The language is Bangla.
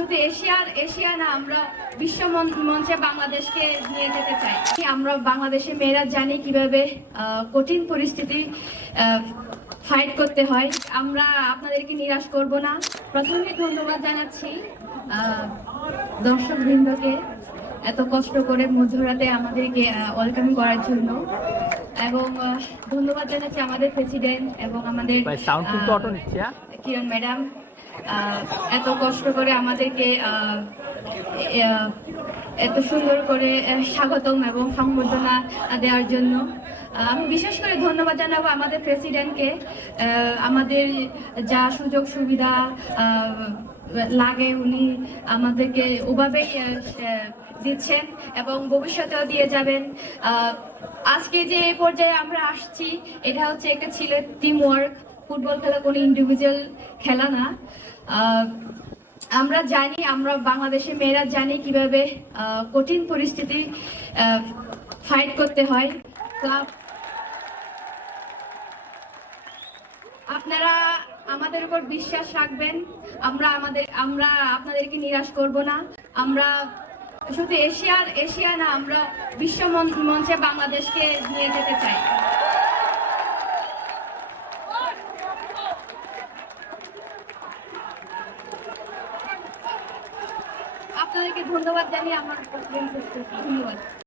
শুধু এশিয়া না, আমরা বিশ্ব মঞ্চে বাংলাদেশকে নিয়ে যেতে চাই। আমরা বাংলাদেশের মেয়েরা জানি কিভাবে কঠিন পরিস্থিতি ফাইট করতে হয়। আমরা আপনাদেরকে নিরাশ করব না। প্রথমে ধন্যবাদ জানাচ্ছি দর্শক বৃন্দকে এত কষ্ট করে মধ্যরাতে আমাদেরকে ওয়েলকাম করার জন্য, এবং ধন্যবাদ জানাচ্ছি আমাদের প্রেসিডেন্ট এবং আমাদের কিরণ ম্যাডাম এত কষ্ট করে আমাদেরকে এত সুন্দর করে স্বাগতম এবং সংবর্ধনা দেওয়ার জন্য। আমি বিশেষ করে ধন্যবাদ জানাবো আমাদের প্রেসিডেন্টকে। আমাদের যা সুযোগ সুবিধা লাগে উনি আমাদেরকে ওভাবেই দিচ্ছেন এবং ভবিষ্যতেও দিয়ে যাবেন। আজকে যে এই পর্যায়ে আমরা আসছি, এটা হচ্ছে একটা ছিল টিম ওয়ার্ক। ফুটবল খেলা কোনো ইন্ডিভিজুয়াল খেলা না। আমরা জানি, আমরা বাংলাদেশের মেয়েরা জানি কিভাবে কঠিন পরিস্থিতি ফাইট করতে হয়। আপনারা আমাদের উপর বিশ্বাস রাখবেন। আমরা আপনাদেরকে নিরাশ করব না। আমরা শুধু এশিয়া না, আমরা বিশ্ব মঞ্চে বাংলাদেশকে নিয়ে যেতে চাই। আপনাদেরকে ধন্যবাদ জানিয়ে আমার ধন্যবাদ।